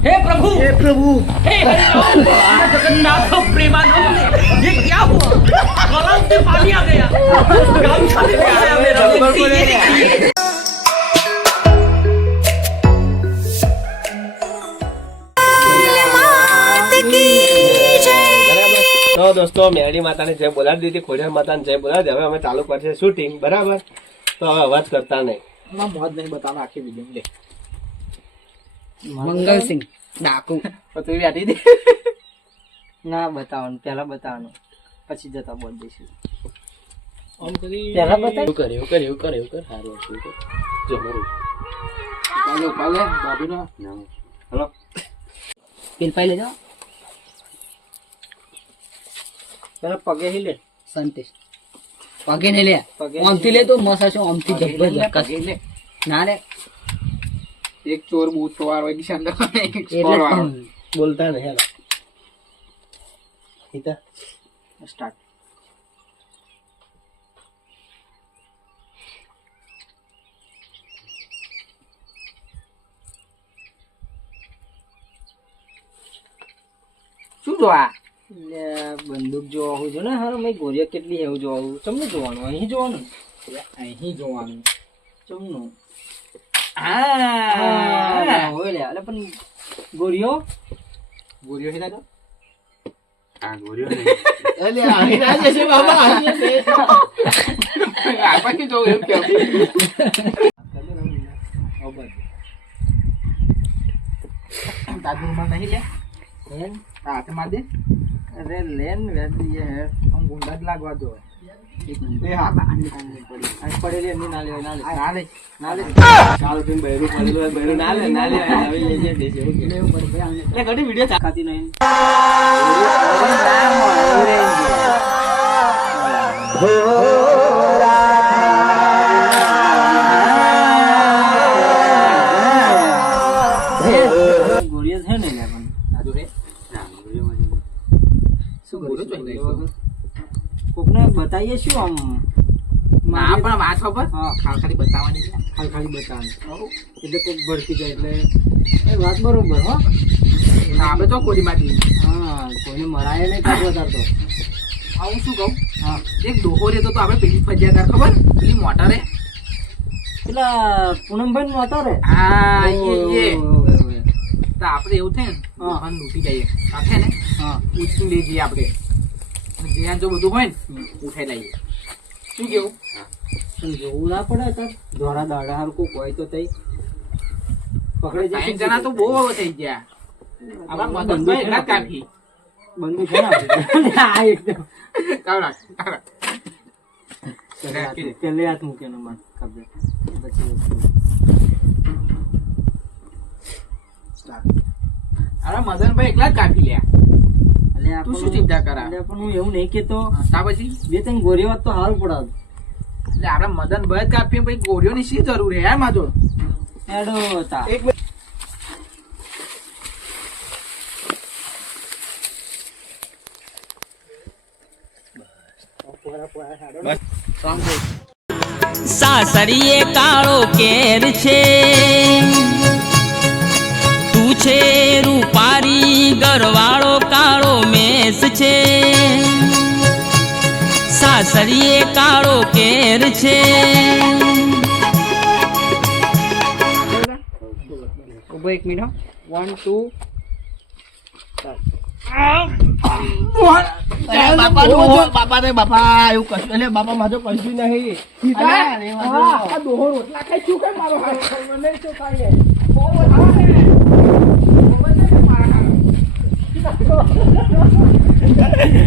हे प्रभु હે પ્રભુ हे हरिराम हे जगन्नाथ प्रेमानंद ये क्या हुआ गलाव से पानी आ गया गाँव छाने में आया मेरा व्यक्ति ये देखिए તો દોસ્તો મેરડી માતાને જય બોલાવી દીધી ખોડિયાર માતાને જય બોલાવી દીધી. હવે અમે ચાલુ કરશે શૂટિંગ બરાબર તો હવે અવાજ કરતા નહીં મોજ નહીં બતાવવાનો આખી વિડીયો લે મંગલસિંહ ડાકુ. તું બેઠી દે ના બતાવવાનું પહેલા બતાવવાનું. પછી જતા બોલ દઈશું આમ કરી પહેલા બતાવ કર એવું કર એવું કર એવું કર. સારું હશે, જો મારું પાલે પાલે બાબુનો. હલો. પેલ પાઈ લેજો. પેલા પગે હી લે. સંતેશ પગે ને લે. પગે આમથી લે તો મસા છે આમથી જબ્બર લે, ધક્કા લે. ના રે. એક ચોર બૂટ વાળો એક શાનદાર એક ચોર વાળો. બોલતા ને હેલો. હિતા? સ્ટાર્ટ. શું જોવા બંદૂક જોવા હું જો ને હારો મેં ગોરિયા કેટલી એવું જોવું તમને જોવાનું અહીં જોવાનું? અહીં જોવાનું. ચમનું. હા હોય લે અલે પણ ગોળીઓ ગોરીઓ હેલા તો અલે આહી ના જશે બાબા આહી જશે આપણને જોવું એવું કેવું રૂમાલ નહીં લે લેન હાથે માર દે અરે લેન વેદી હે ગુંડા જ લાગવા દો એક મિનિટ. એ હા બા. આ પડેલી એમની ના લેવાય ના લે આ. ના લે ના લે કાલ તું બૈરું પડેલું હોય, બૈરું ના લે ના લે આવી લઈ જાય દેશે એવું કે. લેવું પડે ભાઈ આને. એટલે ઘણી વીડિયો ચાલુ ખાતી નહીં. ગોળીઓ છે ને લે પણ દાદુ રે શું ગોળીઓ કરીશું ચોઈ ગોળીઓ લઈશું. વગર? કોકને બતાવીએ શું આમ? ના પણ વાત ખબર? હા. ખાલી ખાલી બતાવવાની. ખાલી ખાલી બતાવવાની. એટલે કોઈક ભરતી જાય એટલે એ વાત બરોબર હો. આપણે તો કોડી મારી હા કોઈને મરાય નહીં કાઢ વધારતો હું શું કહું? હા. એક ડોહો રહેતો તો આપણે પેલી ફજિયાદાર ખબર? પેલી મોટરે પેલા પૂનમભાઈ નો મોટર રે હા એ આપણે એવું થાય ને હા. લૂંટી જઈએ. સાથે ને હા. ઉચકી લઈ જઈએ આપણે. અને જો બધું હોય ને ઉઠાઈ લઈએ. શું કેવું? જોવું ના પડે તાર ધોરા દાડા હારું કોઈ તો થઈ પકડે જાય જણા તો બહુ થઈ ગયા. આપણા મદનભાઈ એટલા કાફી બંદૂક. આ એકદમ. કાવડા કાવડા પેલે હાથ કબજે પછી અરે મદનભાઈ એકલા જ કાપી લ્યા. તું શું ચિંતા કરા? પણ હું એવું નહીં કેતો તા પછી? બે ત્રણ ગોરીઓ વાત તો સારું પડાવ એટલે આપણે મદન ભય કાપીએ પછી ગોરીઓની શી જરૂર હે? યાર માજો એડો તા. એક સાસરીએ કાળો કેર છે. તું છે રૂપારી ગરવાળો. સાસરીએ કાળો કેર છે. ઊભો એક મિનિટ વન ટુ બાપા ને બાપા રે બાપા એવું કશું એટલે બાપા માજો કશું નહીં.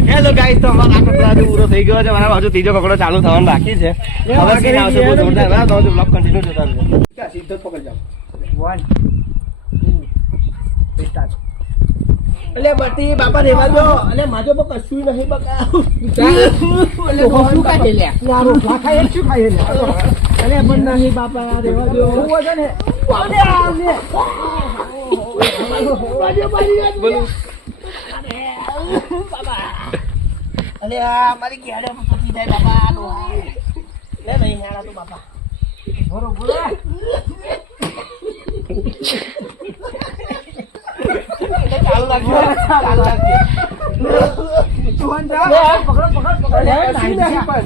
હેલો ગાઈસ તો અમારો આખો પ્લાન પૂરો થઈ ગયો છે. મારા હજુ ત્રીજો કપડો ચાલુ થવાનું બાકી છે. હવે સીન આવશે બહુ જોરદાર. ના તો બ્લોક કન્ટિન્યુ જોતા રહેજો સીધો પકડ જાઓ. વન એટલે બટી બાપા રેવા દો. અલે માજો તો કશું નહીં બકા શું કાઢે લ્યા? રોટલા એ શું ખાય અરે પણ નહીં બાપા રેવા દો. ને? બોલું. અલે આ મારી ઘેડે પતી જાય બાપા આલો લે નહીં હેડા તો બાપા. બરોબર ચાલુ રાખજો. ચાલુ રાખજો. પકડો પકડો પકડો. કશું નહીં પણ.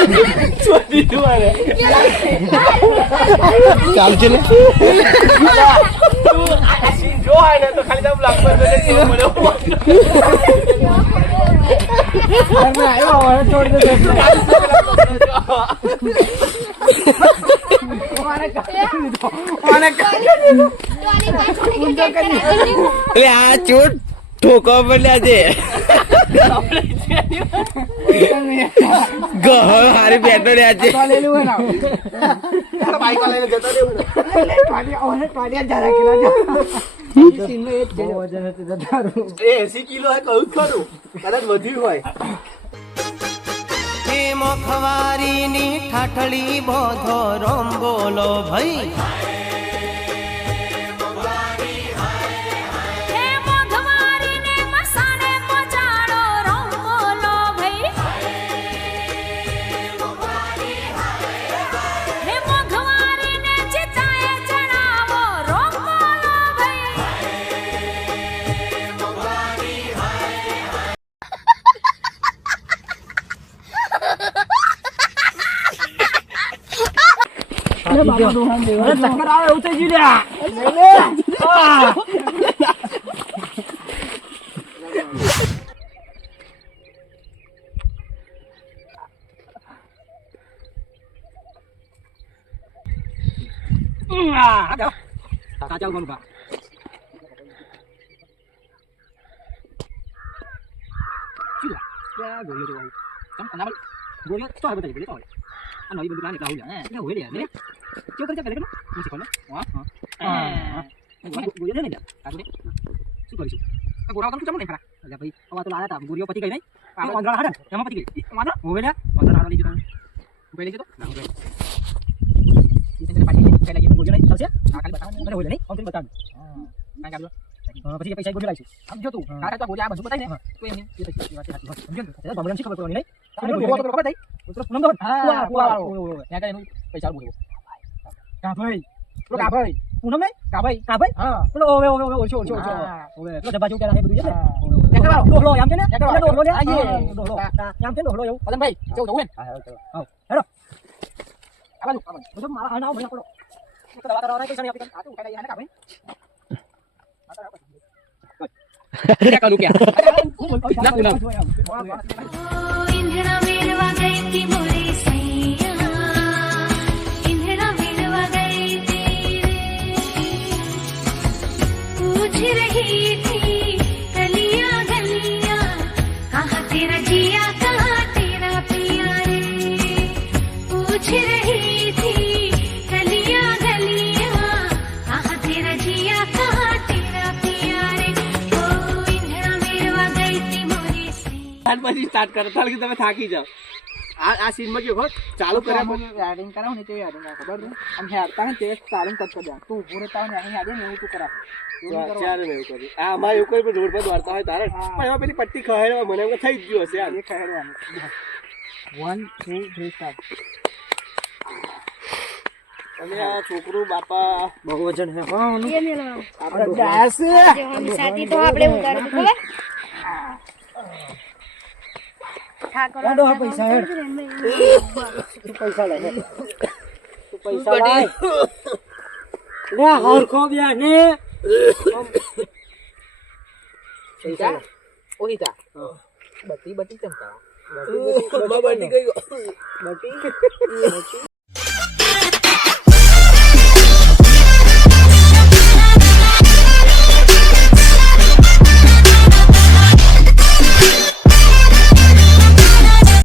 પડ્યો એટલે આ ચોટ ઠોકવા પડ્યા છે. હારી બેઠો રહ્યા આજે એસી કિલો કહું ખરું કદાચ વધ્યું હોય મોખવારીની ઠાઠડી બોધો રોમ બોલો ભાઈ. ચક્કર આવે એવું થઈ ગયું લ્યા કાચા ઊભા ઊભા શું લા? ક્યાં ગોળીઓ તો આવી? કેમ અનાવલ? ગોળીઓ તો આવી બતાવી, ગોળીઓ તો આવી. આ નવી બંદૂક લાગે એટલે આવું લ્યા. હે, એટલે હોય લ્યા, લે. કેવું કરી છે પહેલે પેલું? હું શીખવાડું. હા, હા. હા. ગોળીઓ ગોળીઓ લઈ લે લ્યા. કાઢું દે. શું કરીશું? આ ગોળાઓ તમે શું જમો નહીં ખરા? અલ્યા ભાઈ, હવે આ તો લાયા તા. ગોળીઓ પતી ગઈ નહીં? આપણે વાંદરા હાડા ને? એમાં પતી ગઈ. ઈ વાંદરા? હોવે લ્યા. વાંદરા હાડા લઈ જતા. ઉભે લઈ જતો? ના, ઉભે. ઈ તને પાછી પહેલા એ આમ. કાંઈ પછી પૈસા ગોળી લાવીશું. સમજો તું. તારે તો આ આ બધું બતાવીને, તો એમની એ પૈસા વાત સાચી હોય. સમજો ને? બાબરાને શી ખબર પડવાની નહીં? તો ખબર થઈ? તો પૂનમ દો. હા કુવા. ત્યાં એનું પૈસા બોલ્યો. કાભાઈ. પેલો કાભાઈ. પૂનમ નહીં? કાભાઈ. હા પેલો ઓવે, ઓવે, ઓવે, ઓછો, ઓછો, ઓછો. ઓવે. પેલો ડબ્બા જેવું એ બધું છે ને? ઓવે, ઓવે. ત્યાં આગળ ડોહલો, આમ છે ને? એટલે ડોહલો લે. આ ડોહલો. આમ છે ડોહલો એવું. પતંગભાઈ, જેવું જવું ને? હા, હેડો. આ બાજુ, આ બાજુ. મારા હાલ ના આવો, ભલે પડો. એક તો દવા કરાવવાના પૈસા નહીં આપી. આ તો ઉઠાઈ લઈએ, ને કાભાઈ. ક્યાં કરું ક્યાં? ના, પૂનમ. ઇંધણા મેળવા ગઈ सैया ત્યાર પછી સ્ટાર્ટ કરો તાર કે તમે થાકી જાઓ આ આ સીનમાં કેવો ચાલુ કર્યા પછી યાડિંગ કરાવ ને તે યાડિંગ કરાવ ખબર છે આમ હેડતા ને તે તાળીમ કટ કરી દે તું ઊભો રહેતા હોય ને અહીં યાદે ને એવું તું કરાવ એવું નહીં કરવાનું. ચારે એવું કર્યું આ અમારે એવું કોઈ રોડ પર દોડતા હોય તારે હા. પણ એમાં પેલી પટ્ટી ખહેડવા મને એમ કે થઈ જ ગયું હશે યાર એ ખેડવાનું વન ટુ થ્રી સ્ટાર્ટ અને આ છોકરું બાપા બહુ વજન છે આપણે સાથી તો આપણે ઉતારું તું ખબર કાઢો પૈસા હેડ. તું પૈસા લે તું પૈસા લાય. લે હરખો બ્યા ને પૈસા ઓહિતા બત્તી બત્તી ચમકા બટી ગઈ. બત્તી